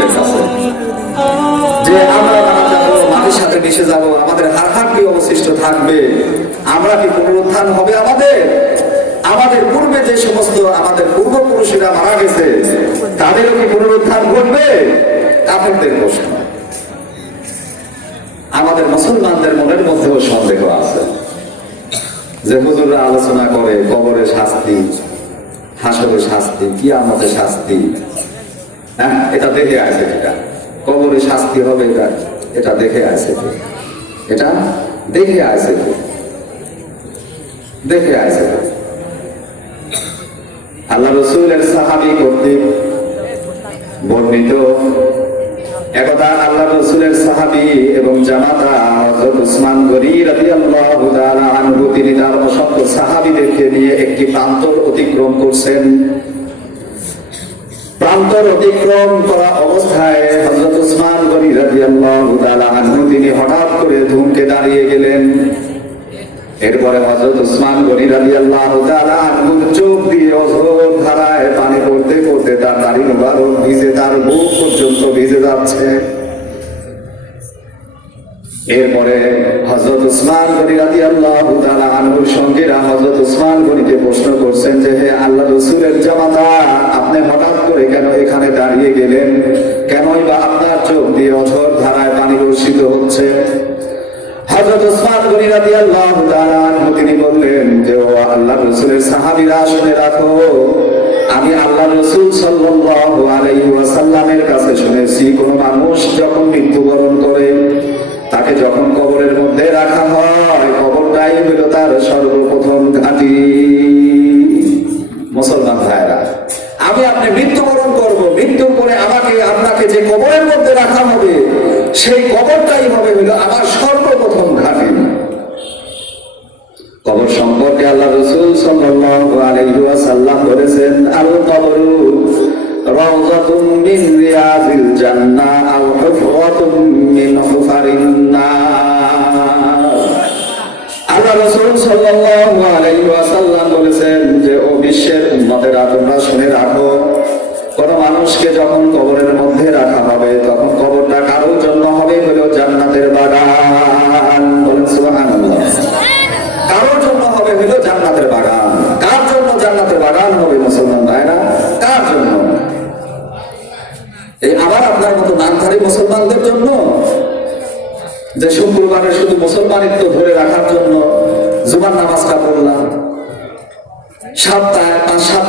রসুলের কাছে যে আমরা মারা যাবো, মাটির সাথে মিশে যাবো, আমাদের হাড় অবশিষ্ট থাকবে, আমরা কি পুনরুত্থান হবে আমাদের? আমাদের পূর্বে যে সমস্ত আমাদের পূর্বপুরুষেরা মারা গেছে তাদেরও কি পুনরুত্থান ঘটবে? কাফেরদের প্রশ্ন। আমাদের মুসলমানদের মনের মধ্যেও সন্দেহ আছে যে হুজুররা আলোচনা করে কবরের শাস্তি, হাসরের শাস্তি, কিয়ামতের শাস্তি। হ্যাঁ, এটা দেখে আছে কিনা? কবরে শাস্তি হবে এটা দেখে আছে কি? এটা দেখে আছে কি? দেখে আছে কি? আল্লাহ রাসূলের সাহাবী কর্তৃক বর্ণিত একদা আল্লাহ রাসূলের সাহাবী এবং জামাতা হযরত উসমান গনি রাদিয়াল্লাহু তাআলা আনহু তিনি তার অসংখ্য সাহাবীদেরকে নিয়ে একটি প্রান্তর অতিক্রম করছেন। প্রান্তর অতিক্রম করা অবস্থায় হযরত উসমান গনি রাদিয়াল্লাহু তাআলা আনহু তিনি হঠাৎ করে ধুমকে দাঁড়িয়ে গেলেন। এরপরে হযরত উসমান গনি রাদিয়াল্লাহু তাআলা আনহু চোখ দিয়ে অঝোর ধারায় পানি পড়তে পড়তে তার দাড়ি মোবারক ভিজে তার বুক পর্যন্ত ভিজে যাচ্ছে। এরপরে হযরত উসমান গনি রাদিয়াল্লাহু তাআলা আনহুর সঙ্গীরা হযরত উসমান গনিকে প্রশ্ন করছেন যে হে আল্লাহ রাসূলের জামাতা, আপনি হঠাৎ করে কেন এখানে দাঁড়িয়ে গেলেন? কেনই বা আপনার চোখ দিয়ে অঝোর ধারায় পানি বর্ষিত হচ্ছে? হযরত উসমান গনি রাদিয়াল্লাহু তাআলা আনহু তিনি বললেন যে ও আল্লাহর রাসূলের সাহাবীরা, শুনে রাখো, আমি আল্লাহর রাসূল সাল্লাল্লাহু আলাইহি ওয়াসাল্লামের কাছে শুনেছি কোন মানুষ যখন মৃত্যুবরণ করে তাকে যখন কবরের মধ্যে রাখা হয়, কবরটাই হলো তার সর্বপ্রথম ঘাঁটি। মুসলমান ভাইরা, আমি আপনি মৃত্যুবরণ করব, মৃত্যুর পরে আমাকে আপনাকে যে কবরের মধ্যে রাখা হবে সেই কবরটাই হবে হলো আমার সর্বপ্রথম ঘাঁটি। কবর সম্পর্কে আল্লাহ রাসূল সাল্লাল্লাহু আলাইহি ওয়াসাল্লাম বলেছেন, আল কবরু রাওযাতুম মিন রিয়াজিল জান্নাহ আও হুফরাতুম মিন হুফারিন নার। আল্লাহ রাসূল সাল্লাল্লাহু আলাইহি ওয়াসাল্লাম বলেছেন যে ও বিশ্বের উম্মতেরা, তোমরা শুনে রাখো, কোন মানুষকে যখন কবরের মধ্যে রাখা হবে তখন কবরটা কারোর জন্য হবে হলো জান্নাতের বাগান। বলেন সুবহানাল্লাহ। কারোর জন্য হবে হলো জান্নাতের বাগান। কার জন্য জান্নাতের বাগান হবে মুসলমান ভাইরা? কার জন্য? এই আবার আপনার মতো নামধারী মুসলমানদের জন্য, যে শুক্রবারে শুধু মুসলমানিত্ব ধরে রাখার জন্য জুমার নামাজটা পড়লাম, সপ্তাহে 5-7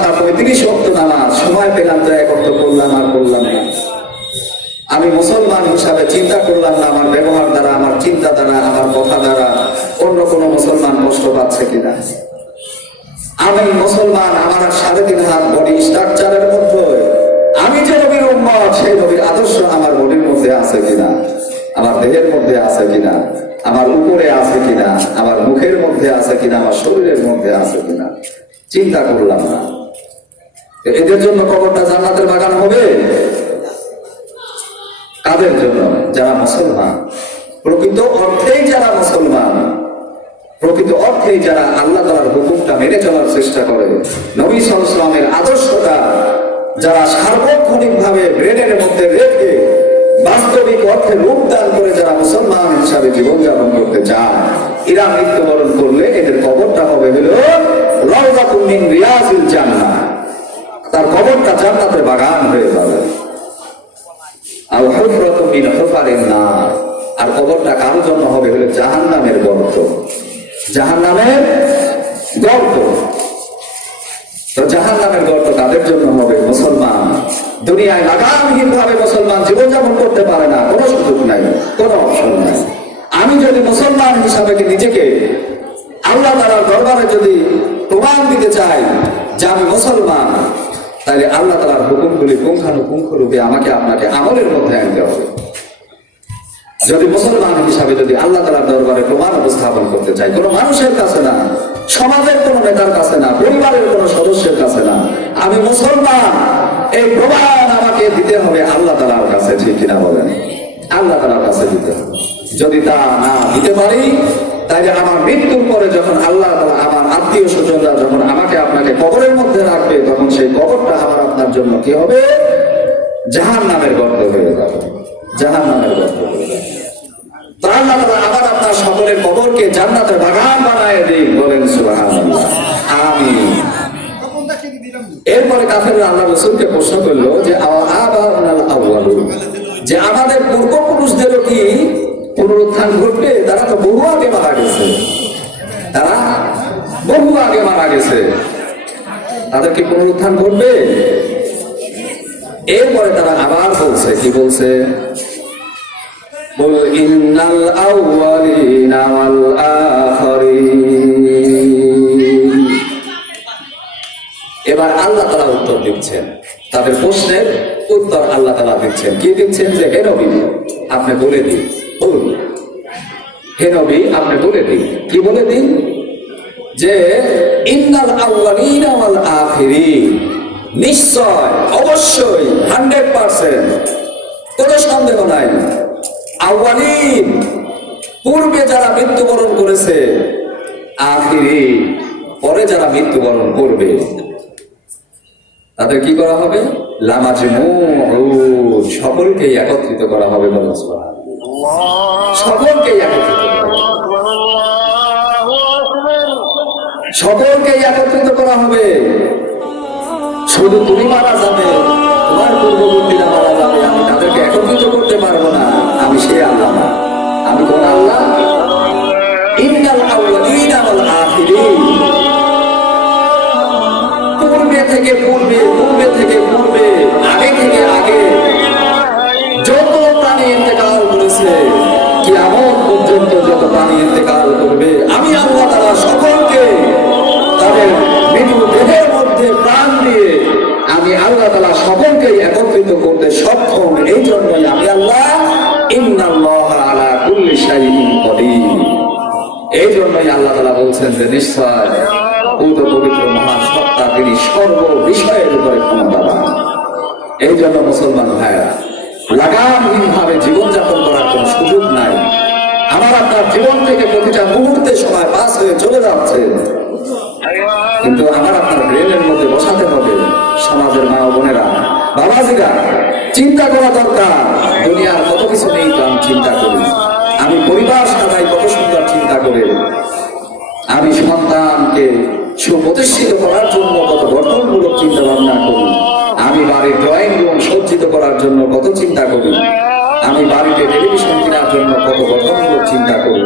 ওয়াক্ত নামাজ, সময় পেলাম তো 1 ওয়াক্ত পড়লাম আর পড়লাম না। আমি মুসলমান হিসাবে চিন্তা করলাম না আমার ব্যবহার দ্বারা, আমার চিন্তা দ্বারা, আমার কথা দ্বারা অন্য কোন মুসলমান কষ্ট পাচ্ছে কিনা। আমি মুসলমান, আমার 3.5 হাত বডি স্ট্রাকচারের মধ্যে আমি যে নবীর উম্মত সেই নবীর আদর্শ আমার বডির মধ্যে আছে কিনা, আমার দেহের মধ্যে আছে কিনা, আমার উপরে আছে কিনা, আমার মুখের মধ্যে আছে কিনা, আমার শরীরের মধ্যে আছে কিনা চিন্তা করলাম না। এদের জন্য কবরটা জান্নাতের বাগান হবে। কাদের জন্য? যারা মুসলমান, প্রকৃত অর্থেই যারা মুসলমান, প্রকৃত অর্থেই যারা আল্লাহ তাআলার হুকুমটা মেনে চলার চেষ্টা করে, নবী সাল্লাল্লাহু আলাইহি ওয়াসাল্লামের আদর্শটা যারা সার্বক্ষণিকভাবে ব্রেনের মধ্যে রেখে বাস্তবিক অর্থে রূপদান করে যারা মুসলমান হিসাবে জীবনযাপন করতে চায়, এরা মৃত্যুবরণ করলে এদের কবরটা হবে হলো রাওযাতুম মিন রিয়াজিল জান্নাহ। তার কবরটা জান্নাতের বাগান হয়ে যাবে। আও হুফরাতুম মিন হুফারিন নার। আর কবরটা কারোর জন্য হবে হলো জাহান্নামের গর্ত। জাহান্নামের গর্ত। তো জাহান্নামের গর্ত কাদের জন্য হবে? মুসলমান। দুনিয়ায় লাগামহীন ভাবে মুসলমান জীবনযাপন করতে পারে না, কোনো সুযোগ নাই, কোনো অপশন নাই। আমি যদি মুসলমান হিসাবে নিজেকে আল্লাহ তাআলার দরবারে যদি প্রমাণ দিতে চাই যে আমি মুসলমান, তাহলে আল্লাহ তাআলার হুকুমগুলি পুঙ্খানুপুঙ্খ রূপে আমাকে আপনাকে আমলের মধ্যে আনতে হবে। যদি মুসলমান হিসাবে যদি আল্লাহ তাআলার দরবারে প্রমাণ উপস্থাপন করতে চাই, কোনো মানুষের কাছে না, সমাজের কোনো নেতার কাছে না, পরিবারের কোনো সদস্যের কাছে না, আমি মুসলমান, এই প্রমাণ আমাকে দিতে হবে আল্লাহ তাআলার কাছে। ঠিক কিনা বলেন? আল্লাহ তাআলার কাছে দিতে হবে। যদি তা না দিতে পারি, তাইলে আমার মৃত্যুর পরে যখন আল্লাহ তাআলা আমার আত্মীয় স্বজনরা যখন আমাকে আপনাকে কবরের মধ্যে রাখবে, তখন সেই কবরটা আমার আপনার জন্য কি হবে? জাহান্নামের গর্ত হয়ে যাবে, জাহান্নামের গর্ত হয়ে যাবে। তো আল্লাহ তাআলা আবার আপনার সকলের কবরকে জান্নাতের বাগান বানায় দিন, বলেন সুবহানাল্লাহ, আমিন। এরপরে কাফেররা আল্লাহ রাসূলকে প্রশ্ন করলো যে আবাউনাল আউয়ালুন, যে আমাদের পূর্বপুরুষদেরও কি পুনরুত্থান ঘটবে? তারা তো বহু আগে মারা গেছে, তারা বহু আগে মারা গেছে, তাদের কি পুনরুত্থান ঘটবে? এরপরে তারা আবার বলছে, কি বলছে? বল ইন্নাল আউয়ালিনা ওয়াল আখিরিন। এবার আল্লাহ তাআলা উত্তর দিচ্ছেন, তাদের প্রশ্নের উত্তর আল্লাহ তাআলা দিচ্ছেন। কি দিচ্ছেন? যে হে নবী আপনি বলে দিন, বলুন হে নবী আপনি বলে দিন। কি বলে দিন? যে ইন্নাল আউয়ালিনা ওয়াল আখিরিন, নিশ্চয় অবশ্যই 100%, কোনো সন্দেহ নাই, আউয়ালিন পূর্বে যারা মৃত্যুবরণ করেছে, আখিরিন পরে যারা মৃত্যুবরণ করবে, তাদের কি করা হবে? লামাজমুউন, সকলকেই একত্রিত করা হবে, বলেন সুবহানাল্লাহ, সকলকেই একত্রিত করা হবে, সকলকেই একত্রিত করা হবে। শুধু তুমি মারা যাবে, তোমার পূর্ববর্তীরা মারা যাবে, আমি তাদেরকে একত্রিত করতে পারবো না। আমি সে আল্লাহ না, আমি কোন আল্লাহ? ইন্নাল আউয়ালিনা ওয়াল আখিরিন, পূর্বে থেকে পূর্বে, পূর্বে থেকে পূর্বে, আগে থেকে আগে যত প্রাণী ইন্তেকাল করেছে, কিয়ামত পর্যন্ত যত প্রাণী ইন্তেকাল করবে, আমি আল্লাহ তাআলা সকলকে তাদের মৃত্যু দেহের মধ্যে প্রাণ দিয়ে আমি আল্লাহ তাআলা সকলকে একত্রিত করতে সক্ষম। এই জন্যই আমি আল্লাহ ইন্নাল্লাহা আলা কুল্লি শাইইন কাদির। এই জন্যই আল্লাহ তাআলা বলছেন যে নিশ্চয় পবিত্র মহান সত্তা, তিনি সর্ব বিষয়ের উপরে ক্ষমতাবান। এই জন্য মুসলমান ভাইরা, লাগামহীন ভাবে জীবনযাপন করার কোন সুযোগ নাই। আমার আপনার জীবন থেকে প্রতিটা মুহূর্তে সময় পাস হয়ে চলে যাচ্ছে, কিন্তু আমার আপনার ব্রেনের মধ্যে বসাতে হবে। সমাজের মা ও বোনেরা, বাবাজিরা, চিন্তা করা দরকার, দুনিয়ার কত কিছু নেই তো আমি চিন্তা করি, আমি পরিবার সাজাই কত সুন্দর চিন্তা করে, আমি সন্তানকে সুপ্রতিষ্ঠিত করার জন্য কত গঠনমূলক চিন্তা ভাবনা করি, আমি বাড়ির ড্রয়িং রুম সজ্জিত করার জন্য কত চিন্তা করি, আমি বাড়িতে টেলিভিশন কেনার জন্য কত গঠনমূলক চিন্তা করি,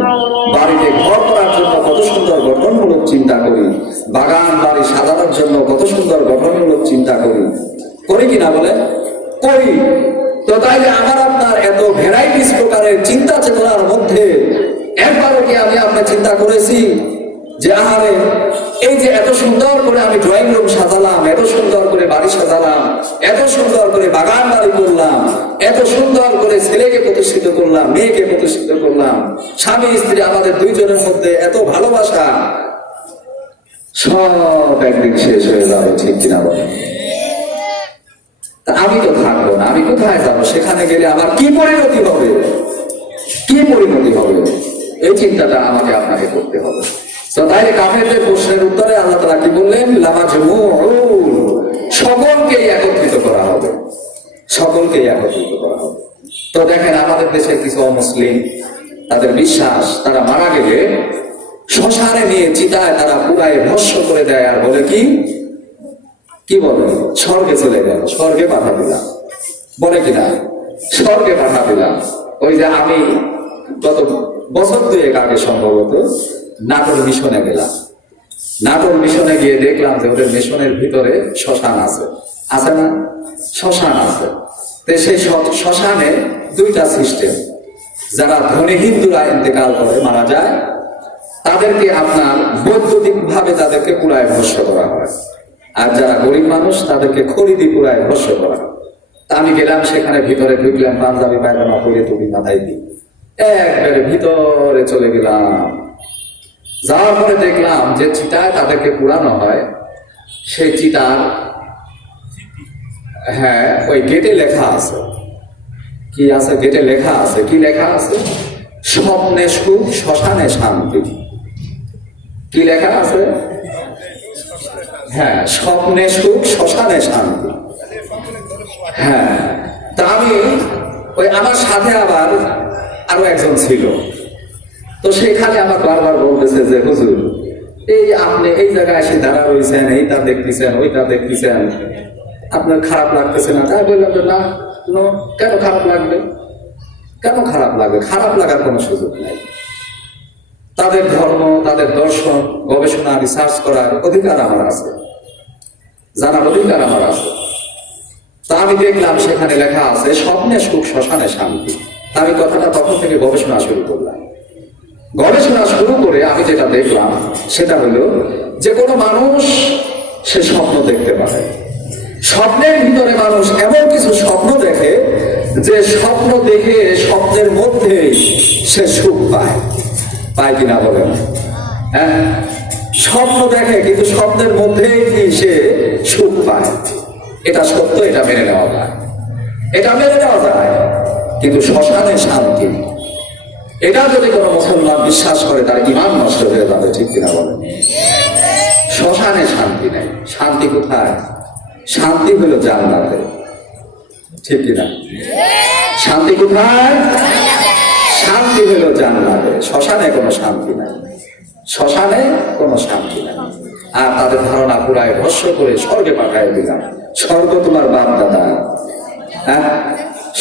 বাড়িতে ঘর করার জন্য কত সুন্দর গঠনমূলক চিন্তা করি, বাগান বাড়ি সাজানোর জন্য কত সুন্দর গঠনমূলক চিন্তা করি, করি কিনা বলে? করি। তো তাইলে আমার আপনার এত ভ্যারাইটিস প্রকারের চিন্তা চেতনার মধ্যে একবারও কি আমি আপনার চিন্তা করেছি যে আহারে এই যে এত সুন্দর করে আমি ড্রয়িং রুম সাজালাম, এত সুন্দর করে বাড়ি সাজালাম, এত সুন্দর করে বাগান বাড়ি করলাম, এত সুন্দর করে ছেলেকে প্রতিষ্ঠিত করলাম, মেয়েকে প্রতিষ্ঠিত করলাম, স্বামী স্ত্রী আমাদের দুইজনের মধ্যে এত ভালোবাসা, সব একদিন শেষ হয়ে যাবে, ঠিক কিনা বলে? আমি তো থাকবো না, আমি কোথায় যাবো? সেখানে গেলে আমার কি পরিণতি হবে, কি পরিণতি হবে? এই চিন্তাটা আমাকে আপনাকে করতে হবে। তো তাইলে কাফেরদের প্রশ্নের উত্তরে আল্লাহ তাআলা কি বললেন? লামাজমুউন, সকলকেই একত্রিত করা হবে, সকলকেই একত্রিত করা হবে। তো দেখেন আমাদের দেশের কিছু অমুসলিম, তাদের বিশ্বাস তারা মারা গেলে শ্মশানে নিয়ে চিতায় তারা পুরায় ভস্ম করে দেয়, আর বলে কি কি বলে? স্বর্গে চলে গেল, স্বর্গে পাঠা দিলাম, বলে কিনা? স্বর্গে পাঠা দিলাম। ওই যে আমি গত বছর 2 আগে সম্ভবত নাটোর মিশনে গেলাম, নাটোর মিশনে গিয়ে দেখলাম যে ওদের মিশনের ভিতরে শ্মশান আছে, আছে না? শ্মশান আছে। তো সেই শ্মশানে 2টা সিস্টেম। যারা ধনী হিন্দুরা ইন্তেকাল করে, মারা যায়, তাদেরকে আপনার বৈদ্যুতিক ভাবে তাদেরকে পুরায় ভস্ম করা হয়, আর যারা গরিব মানুষ তাদেরকে খড়ি পুরায় ভস্ম করা হয়। তা আমি গেলাম সেখানে, ভিতরে ঢুকলাম, পাঞ্জাবি পায়জামা পরে টুপি মাথায় দিই, একবারে ভিতরে চলে গেলাম। যাওয়ার পরে দেখলাম যে চিতায় তাদেরকে পুরানো হয়, সেই চিতার হ্যাঁ ওই গেটে লেখা আছে, কি আছে? গেটে লেখা আছে, কি লেখা আছে? স্বপ্নে সুখ, শ্মশানে শান্তি। কি লেখা আছে? হ্যাঁ, স্বপ্নে সুখ, শ্মশানে শান্তি। হ্যাঁ, আমি ওই আমার সাথে আবার আরো একজন ছিল, তো সেখানে আমার বারবার বলতেছে যে হুজুর এই আপনি এই জায়গায় এসে দাঁড়া রয়েছেন, এইটা দেখতেছেন ওইটা দেখতেছেন, আপনার খারাপ লাগতেছে না? তাই বললাম যে না, কেন খারাপ লাগবে, কেন খারাপ লাগবে? খারাপ লাগার কোনো সুযোগ নাই। তাদের ধর্ম, তাদের দর্শন গবেষণা রিসার্চ করার অধিকার আমার আছে, জানার অধিকার আমার আছে। তা আমি দেখলাম সেখানে লেখা আছে স্বপ্নে সুখ শ্মশানে শান্তি। তা আমি কথাটা তখন থেকে গবেষণা শুরু করলাম। গবেষণা শুরু করে আমি যেটা দেখলাম সেটা হলো যে কোনো মানুষ সে স্বপ্ন দেখতে পারে। স্বপ্নের ভিতরে মানুষ এমন কিছু স্বপ্ন দেখে যে স্বপ্ন দেখে স্বপ্নের মধ্যে সে সুখ পায়। পায় কিনা বলেন? হ্যাঁ, স্বপ্ন দেখে কিন্তু স্বপ্নের মধ্যেই সে সুখ পায়। এটা সত্য, এটা মেনে নেওয়া যায়, এটা মেনে নেওয়া যায়। কিন্তু শ্মশানে শান্তি, এটা যদি কোনো মুসলমান বিশ্বাস করে তার ঈমান নষ্ট হয়ে যাবে। ঠিক কিনা বলেন? শ্মশানে শান্তি নেই। শান্তি কোথায়? শান্তি হলো জান্নাতে। ঠিক কিনা? শান্তি কোথায়? শান্তি হলো জান্নাতে। শ্মশানে কোনো শান্তি নাই, শ্মশানে কোনো শান্তি নাই। আর তাদের ধারণা পুরায় ভস্ম করে স্বর্গে পাঠায় দিলাম। স্বর্গ তোমার বাপ দাদা, হ্যাঁ,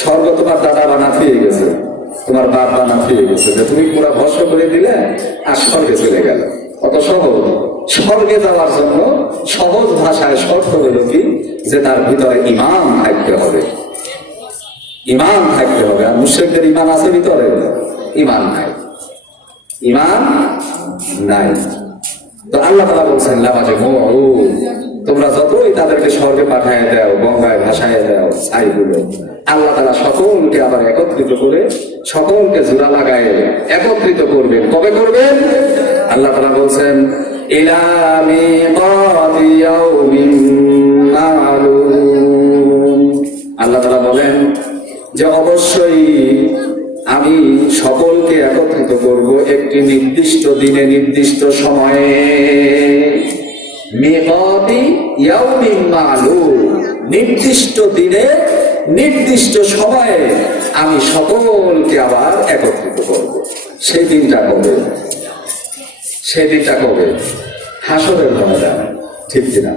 স্বর্গ তোমার দাদা বানা ফিরে গেছে, তোমার বাপ বানা ফিরে গেছে, যে তুমি পুরা ভস্ম করে দিলে আর স্বর্গে চলে গেল। কত সহজ। স্বর্গে যাওয়ার জন্য সহজ ভাষায় শর্ত হলো কি, যে তার ভিতরে ঈমান থাকতে হবে, ঈমান থাকতে হবে। আর মুশরিকদের ঈমান আছে ভিতরে? ঈমান নাই, ঈমান নাই। তো আল্লাহ তাআলা বলছেন লামাজে মুউ, তোমরা যতই তাদেরকে স্বর্গে পাঠায় দাও, গঙ্গায় ভাসায় দাও, ছাইগুলো, আল্লাহ তাআলা সকলকে আবার একত্রিত করে, সকলকে জোড়া লাগায় একত্রিত করবেন। কবে করবেন? আল্লাহ তাআলা বলছেন ইলা মিকাতি ইয়াউমিন মা'লুম। আল্লাহ তাআলা বলেন যে অবশ্যই আমি সকলকে একত্রিত করব একটি নির্দিষ্ট দিনে, নির্দিষ্ট সময়ে। মিকাতি ইয়াউমিন মা'লুম, নির্দিষ্ট দিনে নির্দিষ্ট সময়ে আমি সকলকে আবার একত্রিত করব। সেই দিনটা কবে? সেই দিনটা কবে? হাসরের ময়দানে। ঠিক কিনা?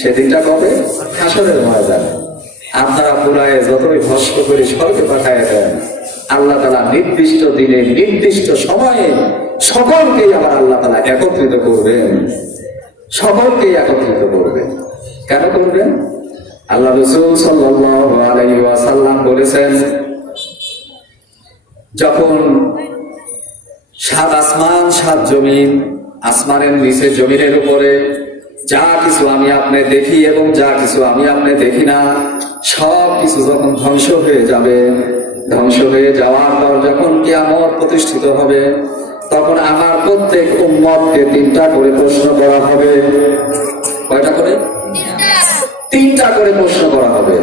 সেদিনটা কবে? হাসরের ময়দানে। আপনারা পুরায় যতই ভস্ম করে স্বর্গে পাঠায় দেন, আল্লাহ তাআলা নির্দিষ্ট দিনে নির্দিষ্ট সময়ে সকলকেই আবার আল্লাহ তাআলা একত্রিত করবেন, সকলকেই একত্রিত করবেন। কেন করবেন? আল্লাহ রাসূল সাল্লাল্লাহু আলাইহি ওয়াসাল্লাম বলেছেন, যখন সাত আসমান সাত জমিন, আসমানের নিচে জমিনের উপরে যা কিছু আমি আপনি দেখি এবং যা কিছু আমি আপনি দেখি না, সব কিছু যখন ধ্বংস হয়ে যাবে, ধ্বংস হয়ে যাওয়ার পর যখন কিয়ামত প্রতিষ্ঠিত হবে, তখন আমার প্রত্যেক উম্মতকে তিনটা করে প্রশ্ন করা হবে। কয়টা করে? তিনটা করে প্রশ্ন করা হবে।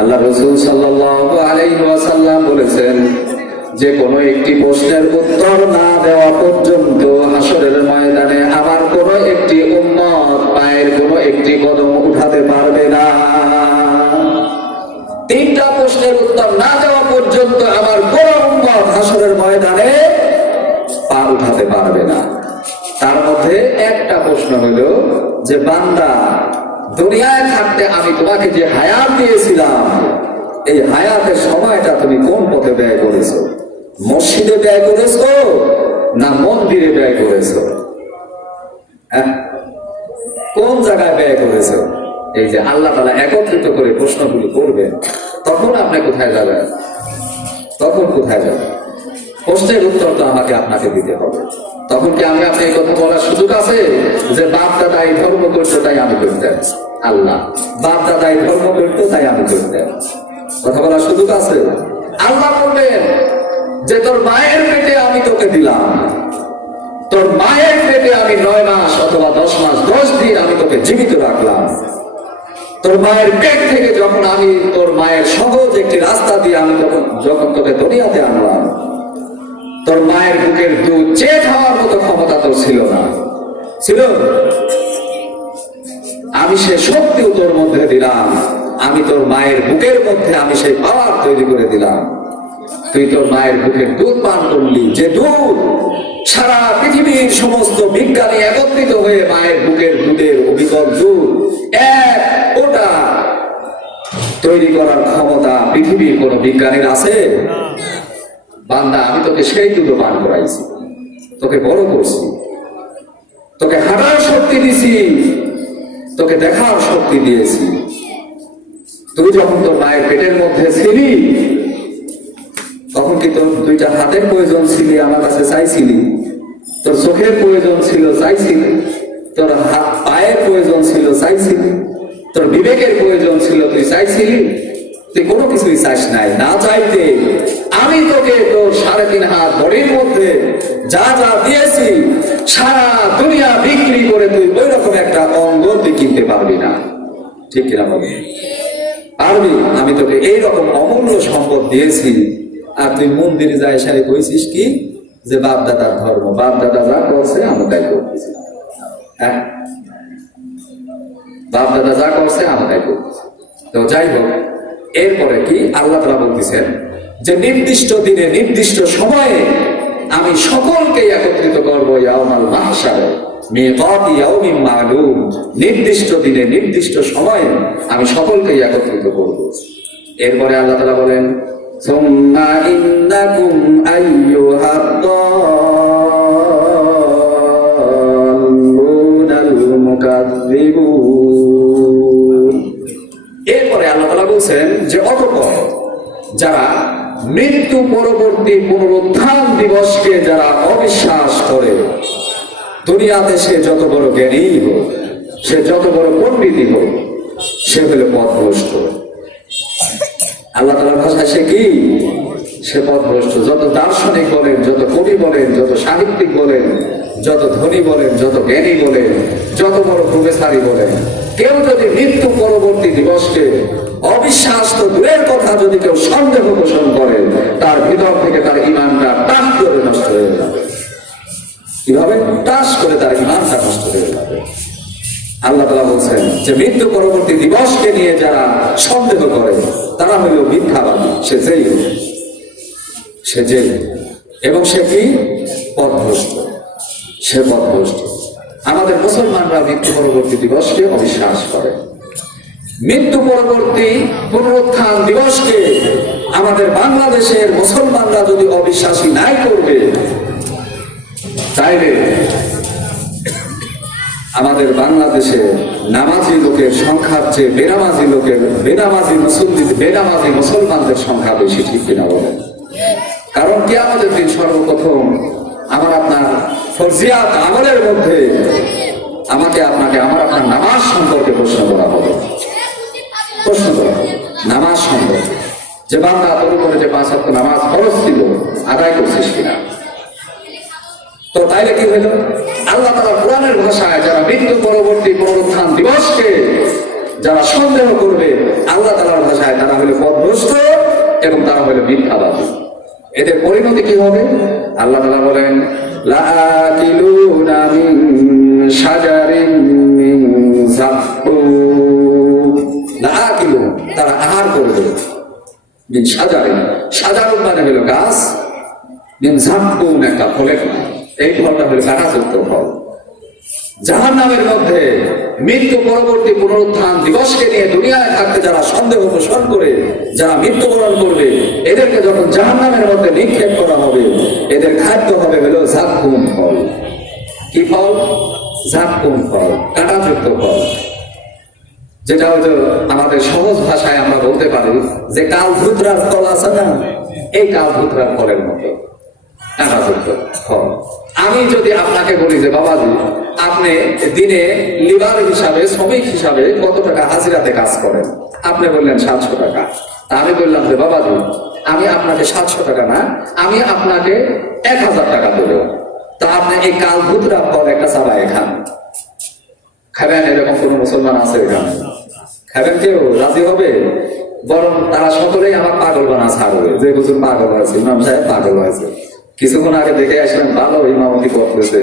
আল্লাহ রাসূল সাল্লাল্লাহু আলাইহি ওয়াসাল্লাম বলেছেন যে কোনো একটি প্রশ্নের উত্তর না দেওয়া পর্যন্ত হাসরের ময়দানে আমার কোনো একটি উম্মত পায়ের কোনো একটি কদম উঠাতে পারবে না। তিনটা প্রশ্নের উত্তর না দেওয়া পর্যন্ত আমার কোনো উম্মত হাসরের ময়দানে পা উঠাতে পারবে না। তার মধ্যে একটা প্রশ্ন হলো যে বান্দা, দুনিয়ায় থাকতে আমি তোমাকে যে হায়াত দিয়েছিলাম, এই হায়াতের সময়টা তুমি কোন পথে ব্যয় করেছো? মসজিদে ব্যয় করেছো না মন্দিরে ব্যয় করেছো? কোন জায়গায় ব্যয় করেছো? এই যে আল্লাহ তাআলা একত্রিত করে প্রশ্নগুলো করবেন, তখন আপনি কোথায় যাবেন? তখন কোথায় যাবেন? প্রশ্নের উত্তর তো আমাকে আপনাকে দিতে হবে। তখন কি আমি আপনি এই কথা বলার সুযোগ আছে যে বাপ দাদা এই ধর্ম করতো তাই আমি করতেন? আল্লাহ বাপ দাদা এই ধর্ম করতো তাই আমি করতেন, কথা বলার সুযোগ আছে? আল্লাহ বললেন যে তোর মায়ের পেটে আমি তোকে দিলাম, তোর মায়ের পেটে আমি 9 মাস অথবা 10 মাস 10 দিন আমি তোকে জীবিত রাখলাম। তোর মায়ের পেট থেকে যখন আমি তোর মায়ের সহজ একটি রাস্তা দিয়ে আমি যখন তোকে দুনিয়াতে আনলাম, তোর মায়ের বুকের দুধ চেয়ে খাওয়ার মতো ক্ষমতা তোর ছিল না, ছিল? আমি সে শক্তিও তোর মধ্যে দিলাম, আমি তোর মায়ের বুকের মধ্যে আমি সেই পাওয়ার তৈরি করে দিলাম। তুই তোর মায়ের বুকের দুধ পান করলি, যে দুধ সারা পৃথিবীর সমস্ত বিজ্ঞানী একত্রিত হয়ে মায়ের বুকের দুধের অবিকল দুধ এক ওটা তৈরি করার ক্ষমতা পৃথিবীর কোন বিজ্ঞানীর আছে? বান্দা, আমি তোকে সেই দুধ পান করাইছি, তোকে বড় করছি, তোকে হাঁটার শক্তি দিছি, তোকে দেখার শক্তি দিয়েছি। তুই যখন তোর মায়ের পেটের মধ্যে ছিলি তখন কি তোর দুইটা হাতের প্রয়োজন ছিলি, আমার কাছে চাইছিলি? তোর চোখের প্রয়োজন ছিল, চাইছিলি? তোর হাত পায়ের প্রয়োজন ছিল, চাইছিলি? তোর বিবেকের প্রয়োজন ছিল, তুই চাইছিলি? তুই কোনো কিছুই চাইস নাই। না চাইতে আমি তোকে তোর 3.5 হাত বডির মধ্যে যা যা দিয়েছি সারা দুনিয়া বিক্রি করে তুই ওই রকম একটা অঙ্গ তুই কিনতে পারবি না। ঠিক কিনা বলি? পারবি? আমি তোকে এইরকম অমূল্য সম্পদ দিয়েছি, আর তুই মন্দিরে যায় সারে কইছিস কি যে বাপ দাদার ধর্ম, বাপ দাদা যা করছে আমি তাই করতেছি। হ্যাঁ, বাপ দাদা যা করছে আমি তাই করতেছি। তো যাই হোক, এরপরে কি আল্লাহ তাআলা বলতেছেন যে নির্দিষ্ট দিনে নির্দিষ্ট সময়ে আমি সকলকে একত্রিত করবো। ইয়াউমাল মাহশার মিকাতি ইয়াউমিন মা'লুম, নির্দিষ্ট দিনে নির্দিষ্ট সময়ে আমি সকলকে একত্রিত করব। এরপরে আল্লাহ তাআলা বলেন সুম্মা ইন্নাকুম আইয়ুহাদ দাল্লুনাল মুকাযযিবুন। এরপরে আল্লাহ তাআলা বলছেন যে অতঃপর যারা মৃত্যু পরবর্তী পুনরুত্থান দিবসকে যারা অবিশ্বাস করে, দুনিয়াতে সে যত বড় জ্ঞানী হোক, সে যত বড় পণ্ডিতই হোক, সে হলো পথভ্রষ্ট। আল্লাহ তাআলার ভাষায় সে কি? সে পথভ্রষ্ট। যত দার্শনিক বলেন, যত কবি বলেন, যত সাহিত্যিক বলেন, যত ধনী বলেন, যত জ্ঞানী বলেন, যত বড় প্রফেসরই বলেন, কেউ যদি মৃত্যু পরবর্তী দিবসকে অবিশ্বাস তো দূরের কথা, যদি কেউ সন্দেহ পোষণ করে, তার ভিতর থেকে তার ঈমানটা টাস করে নষ্ট হয়ে যাবে। কিভাবে? টাস করে তার ঈমানটা নষ্ট হয়ে যাবে। আল্লাহ তাআলা বলছেন যে মৃত্যু পরবর্তী দিবসকে নিয়ে যারা সন্দেহ করে তারা হইল মিথ্যাবাদী। সে যেই হোক, সে যেই, এবং সে কি? পথভ্রষ্ট। সে পথভ্রষ্ট। আমাদের মুসলমানরা মৃত্যু পরবর্তী দিবসকে অবিশ্বাস করে। মৃত্যু পরবর্তী পুনরুত্থান দিবসকে আমাদের বাংলাদেশের মুসলমানরা যদি অবিশ্বাসী নাই করবে, তাইলে আমাদের বাংলাদেশে নামাজি লোকের সংখ্যার চেয়ে বেনামাজি মুসলমানদের সংখ্যা বেশি। ঠিক কিনা বলেন? কারণ কিয়ামতের দিন সর্বপ্রথম আমার আপনার ফরজিয়াত আমলের মধ্যে আমাকে আপনাকে আমার আপনার নামাজ সম্পর্কে প্রশ্ন করা হবে। প্রশ্ন করা হবে নামাজ সম্পর্কে, যে বান্দা তোর উপরে যে 5 ওয়াক্ত নামাজ ফরজ ছিল আদায় করছিস কিনা। তো তাইলে কি হইল? আল্লাহ তাআলা কোরআনের ভাষায় যারা মৃত্যু পরবর্তী পুনরুত্থান দিবসকে যারা সন্দেহ করবে, আল্লাহ তাআলার ভাষায় তারা হলো পথভ্রষ্ট এবং তারা হলো মিথ্যাবাদী। এদের পরিণতি কি হবে? আল্লাহ তাআলা বলেন লাআকিলুনা মিন শাজারিন মিন যাক্কুম। লাআকিলুন, তারা আহার করবে। মিন শাজারিন, শাজারুন মানে হলো গাছ, মিন যাক্কুম একটা ফলের নাম। এই ফলটা হলো কাঁটাযুক্ত ফল। জাহান্নামের মধ্যে মৃত্যু পরবর্তী পুনরুত্থান দিবসকে নিয়ে দুনিয়ায় থাকতে যারা সন্দেহ পোষণ করে, যারা মৃত্যুবরণ করবে, এদেরকে যখন জাহান্নামের মধ্যে নিক্ষেপ করা হবে, এদের খাদ্য হবে হলো যাক্কুম ফল। কি ফল? যাক্কুম ফল, কাঁটাযুক্ত ফল। যেটা হয়তো আমাদের সহজ ভাষায় আমরা বলতে পারি যে কালধুতরার ফল আছে না, এই কালধুতরার ফলের মতো কাঁটাযুক্ত ফল। আমি যদি আপনাকে বলি যে বাবাজি আপনি দিনে লিভার হিসাবে, শ্রমিক হিসাবে কত টাকা হাজিরাতে কাজ করেন, আপনি বললেন 700 টাকা। তা আমি বললাম যে বাবাজি আমি আপনাকে 700 টাকা না, আমি আপনাকে 1000 টাকা দেবো। তা আপনি এই কালধুতরা ফল একটা চাবায় খান, খাবেন? এরকম কোন মুসলমান আছে এখানে? খাবেন? কেউ রাজি হবে? বরং তারা সকলেই আমার পাগল বানা ছাড়বে, যে হুজুর পাগল হয়েছে, ইমাম সাহেব পাগল হয়েছে। কিছুক্ষণ আগে দেখে আসলেন ভালো ইমামতি করতেছে,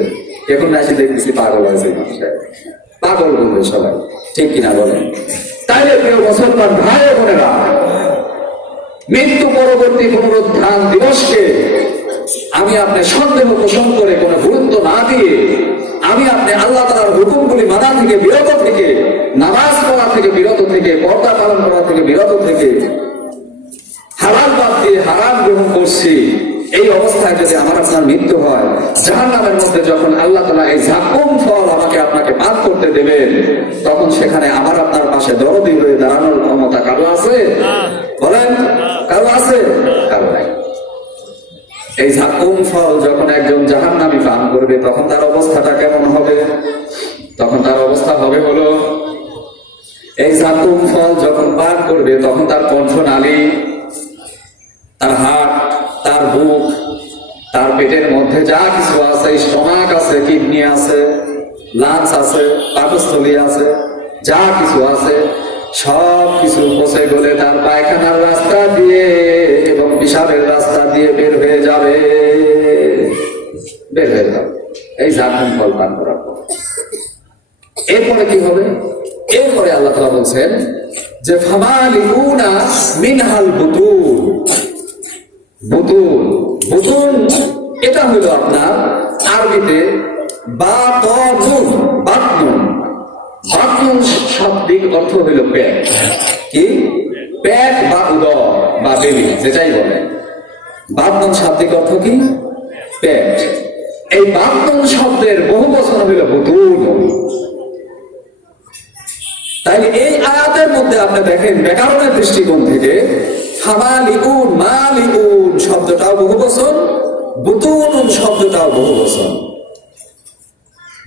এখন এসে দেখতেছি পাগল হয়েছে ইমাম সাহেব। পাগল বলবে সবাই। ঠিক কিনা বলেন? তাইলে প্রিয় মুসলমান ভাই ও বোনেরা, মৃত্যু পরবর্তী পুনরুত্থান দিবসকে আমি আপনি সন্দেহ পোষণ করে কোনো গুরুত্ব না দিয়ে আমি আপনি আল্লাহ তাআলার হুকুমগুলি মানা থেকে বিরত থেকে, নামাজ পড়া থেকে বিরত থেকে, পর্দা পালন করা থেকে বিরত থেকে, হালাল বাদ দিয়ে হারাম গ্রহণ করছি, এই অবস্থায় যদি আমার আপনার মৃত্যু হয়, জাহান্নামের মধ্যে যখন আল্লাহ তাআলা এই জাকুম ফল আমাকে আপনাকে পান করতে দেবেন, তখন সেখানে আমার আপনার পাশে দরদি হয়ে দাঁড়ানোর ক্ষমতা কারো আছে? বলেন, কারো আছে? কারো নাই। এই জাকুম ফল যখন একজন জাহান্নামী পান করবে, তখন তার অবস্থাটা কেমন হবে? তখন তার অবস্থা হবে হলো, এই জাকুম ফল যখন পান করবে তখন তার কণ্ঠনালী, তার হার্ট, তার বুক, তার পেটের মধ্যে যা কিছু আছে, স্টমাক আছে, কিডনি আছে, লাংস আছে, পাকস্থলী আছে, যা কিছু আছে, সব কিছু পচে গলে তার পায়খানার রাস্তা দিয়ে এবং পেশাবের রাস্তা দিয়ে বের হয়ে যাবে। এই জাকুম ফল পান করার পর এরপরে কি হবে? এরপরে আল্লাহ তাআলা বলছেন যে ফামালিউনা মিনহাল বুতুন। বুতুন, বুতুন এটা হলো আপনার আরবিতে বাতনুন। বাতনুন, বাতনুন শাব্দিক অর্থ হলো পেট। কি? পেট বা উদর বা বেলি, যেটাই বলে। বাতনুন শাব্দিক অর্থ কি? পেট। এই বাতনুন শব্দের বহু বচন হলো বুতুন। তাই এই আয়াতের মধ্যে আপনি দেখেন ব্যাকরণের দৃষ্টিকোণ থেকে ফামালিউন, মালিউন শব্দটাও বহুবচন, বুতুন শব্দটাও বহুবচন।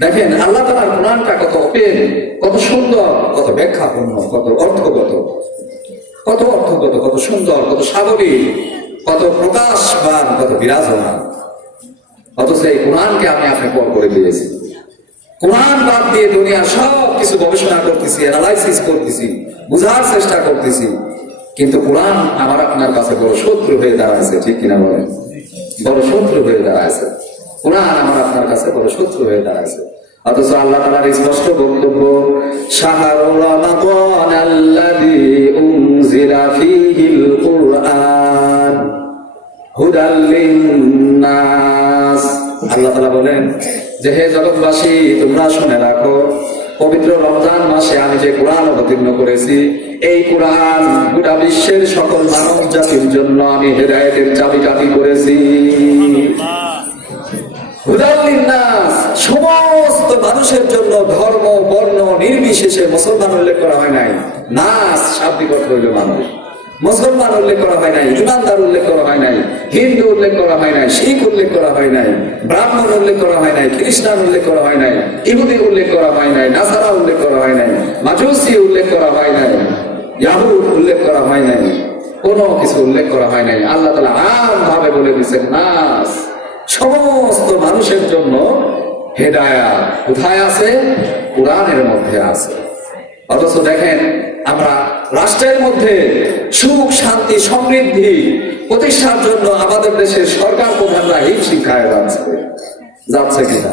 দেখেন আল্লাহ তাআলার কোরআনটা কত ওপেন, কত সুন্দর, কত ব্যাখ্যাপূর্ণ, কত অর্থগত, কত সুন্দর, কত সাবলীল, কত প্রকাশবান, কত বিরাজমান। অথচ এই কোরআনকে আমি আপনি পর করে দিয়েছি। কোরআন বাদ দিয়ে দুনিয়ার সব কিছু গবেষণা করতেছি, অ্যানালাইসিস করতেছি, বুঝার চেষ্টা করতেছি, কিন্তু কোরআন আমার আপনার কাছে বড় শত্রু হয়ে দাঁড়াইছে। ঠিক কিনা বলেন? বড় শত্রু হয়ে দাঁড়াইছে কোরআন, আমার আপনার কাছে বড় শত্রু হয়ে দাঁড়াইছে। অথচ আল্লাহ তাআলার স্পষ্ট বক্তব্য, শাহরুর রমাদানাল্লাযী উনজিলা ফীহিল কুরআন হুদাল লিন্নাস। আল্লাহ তাআলা বলেন যে হে জগৎবাসী, তোমরা শুনে রাখো, পবিত্র রমজান মাসে আমি যে কোরআন অবতীর্ণ করেছি, এই কোরআন গোটা বিশ্বের সকল মানব জাতির জন্য আমি হেদায়েতের চাবিকাঠি করেছি। হুদাল লিন্নাস, সমস্ত মানুষের জন্য, ধর্ম বর্ণ নির্বিশেষে। মুসলমান উল্লেখ করা হয় নাই, নাস শাব্দিক অর্থ হইল মানুষ। মুসলমান উল্লেখ করা হয় নাই, ইমানদার উল্লেখ করা হয় নাই, হিন্দু উল্লেখ করা হয় নাই, শিখ উল্লেখ করা হয় নাই, ব্রাহ্মণ উল্লেখ করা হয় নাই, খ্রিস্টান উল্লেখ করা হয় নাই, ইহুদি উল্লেখ করা হয় নাই, নাসারা উল্লেখ করা হয় নাই, মাজুসি উল্লেখ করা হয় নাই, ইয়াহুদ উল্লেখ করা হয় নাই, কোনো কিছু উল্লেখ করা হয় নাই। আল্লাহ তাআলা আম ভাবে বলে দিয়েছেন নাস, সমস্ত মানুষের জন্য হেদায়াত কোথায় আছে? কোরআনের মধ্যে আছে। অথচ দেখেন আমরা রাষ্ট্রের মধ্যে সুখ শান্তি সমৃদ্ধি প্রতিষ্ঠার জন্য আমাদের দেশের সরকার প্রধানরা এই শিক্ষায় যাচ্ছে কিনা?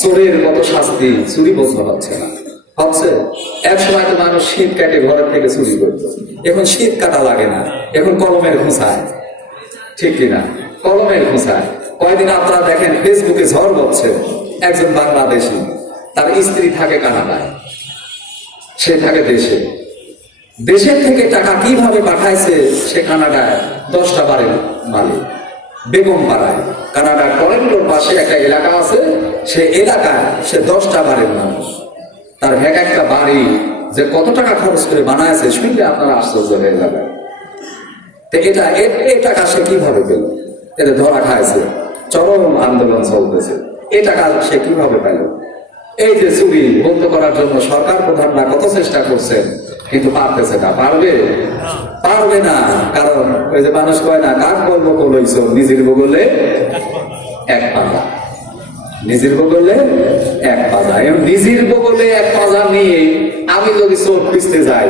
চোরের কত শাস্তি, চুরি বন্ধ হচ্ছে না, হচ্ছে। এক সময় তো মানুষ শীত কাটে ঘরের থেকে চুরি করতো, এখন শীত কাটা লাগে না, এখন কলমের ঘুষায়। ঠিক কিনা? কলমের ঘুষায়। কয়দিন আপনারা দেখেন ফেসবুকে ঝড় হচ্ছে, একজন বাংলাদেশী, তার স্ত্রী থাকে কানাডায়, সে থাকে দেশে। দেশের থেকে টাকা কিভাবে পাঠাইছে? সে কানাডায় 10টা বাড়ির মালিক, বেগম পাড়ায়, কানাডার টরেন্টোর পাশে একটা এলাকা আছে, সে এলাকায় সে 10টা বাড়ির মানুষ। তার এক একটা বাড়ি যে কত টাকা খরচ করে বানাইছে শুনলে আপনারা আশ্চর্য হয়ে যাবেন। এটা এই টাকা সে কিভাবে পেল? এটা ধরা খাইছে, চরম আন্দোলন চলতেছে। এই টাকা সে কিভাবে পেল? এই যে চুরি বন্ধ করার জন্য সরকার প্রধানরা কত চেষ্টা করছেন, কিন্তু পারতেছে না। পারবে না। কারণ ওই যে মানুষ কয় না, কাক বলবো কলইছ, নিজের বগলে এক পাজা, নিজের বগলে এক পাজা। এবং নিজের বগলে এক পাজা নিয়ে আমি যদি চোর খুঁজতে যাই,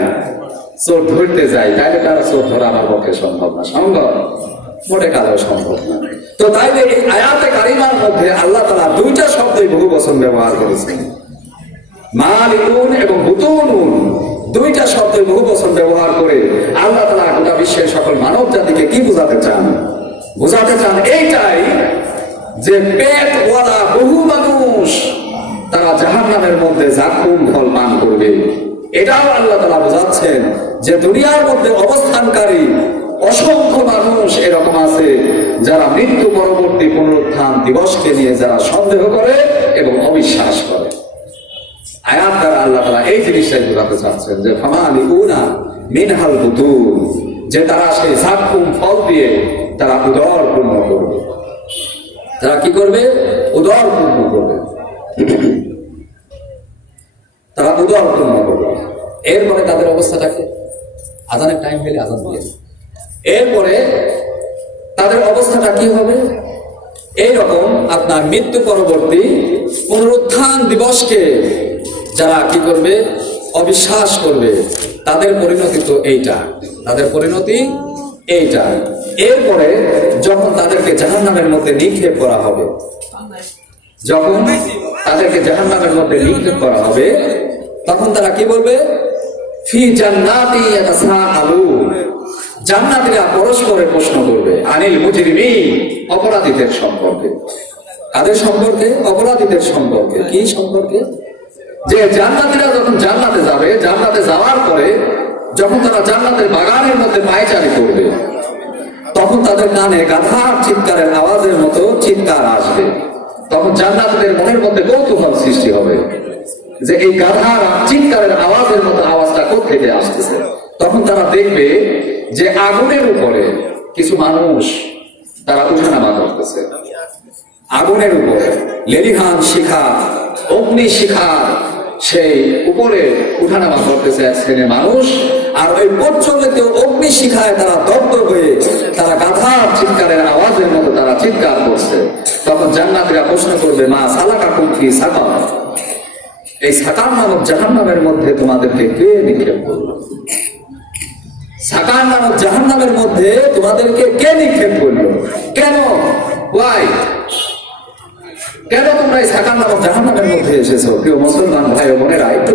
চোর ধরতে যাই, তাহলে তারা চোর ধরা আমার পক্ষে সম্ভব না। সম্ভব? মোটে কালেও সম্ভব না। তো তাইলে এই আয়াতে কারিমার মধ্যে আল্লাহ তাআলা দুইটা শব্দই বহু বচন ব্যবহার করেছেন, মালিকুন এবং বুতুনুন। দুইটা শব্দ বহু বছর ব্যবহার করে আল্লাহ তাআলা গোটা বিশ্বের সকল মানব জাতিকে কি বোঝাতে চান? বোঝাতে চান এইটাই যে পেটওয়ালা বহু মানুষ তারা জাহান্নামের মধ্যে জাকুম ফল পান করবে। এটাও আল্লাহ তাআলা বোঝাচ্ছেন যে দুনিয়ার মধ্যে অবস্থানকারী অসংখ্য মানুষ এরকম আছে যারা মৃত্যু পরবর্তী পুনরুত্থান দিবসকে নিয়ে যারা সন্দেহ করে এবং অবিশ্বাস করে। আয়াত দ্বারা আল্লাহ তাআলা এই জিনিসটাই বোঝাতে চাচ্ছেন যে ফামালিউনা মিনহাল বুতুন, যে তারা সেই জাকুম ফল দিয়ে তারা উদর পূর্ণ করবে। তারা কি করবে? উদর পূর্ণ করবে, তারা উদর পূর্ণ করবে। এরপরে তাদের অবস্থাটাকে আজানের টাইম হলে আজান দিয়ে, এরপরে তাদের অবস্থাটা কি হবে? এইরকম আপনার মৃত্যু পরবর্তী পুনরুত্থান দিবসকে যারা কি করবে? অবিশ্বাস করবে, তাদের পরিণতি তো এইটা, তাদের পরিণতি এইটা। এরপরে যখন তাদেরকে জাহান্নামের মধ্যে নিক্ষেপ করা হবে, যখন তাদেরকে জাহান্নামের মধ্যে নিক্ষেপ করা হবে, তখন তারা কি বলবে? ফি জান্নাতি ইয়াতাসাআলুন, জান্নাতীরা পরস্পরে প্রশ্ন করবে আনিল মুজরিমিন, অপরাধীদের সম্পর্কে। কাদের সম্পর্কে? অপরাধীদের সম্পর্কে। কি সম্পর্কে? যে জান্নাতীরা যখন জান্নাতে যাবে, জান্নাতে যাওয়ার পরে যখন তারা জান্নাতের বাগানের মধ্যে পায়চারি করবে, তখন তাদের কানে গাধার চিৎকারের আওয়াজের মতো চিৎকার আসবে। তখন জান্নাতীদের মনের মধ্যে কৌতূহল সৃষ্টি হবে যে এই গাধার চিৎকারের আওয়াজের মতো আওয়াজটা কোত্থেকে আসতেছে। তখন তারা দেখবে যে আগুনের উপরে কিছু মানুষ তারা উঠানামা করতেছে। আগুনের উপরে লেলিহান শিখা, অগ্নি শিখা, সেই উপরে উঠানামা করতেছে এক শ্রেণীর মানুষ। আর ওই প্রচলিত অগ্নি শিখায় তারা দগ্ধ হয়ে তারা গাধার চিৎকারের আওয়াজের মতো তারা চিৎকার করছে। তখন জান্নাতীরা প্রশ্ন করবে মা সালাকাকুম ফি সাকার, এই সাকার নামক জাহান্নামের মধ্যে তোমাদেরকে কে নিক্ষেপ করলো? সাকার নামক জাহান্নামের মধ্যে তোমাদেরকে কে নিক্ষেপ করলো? কেন? ওয়াই? কেন তোমরা এই সাকার নামক জাহান্নামের মধ্যে এসেছো? প্রিয় মুসলমান ভাই ও বোনেরা, একটু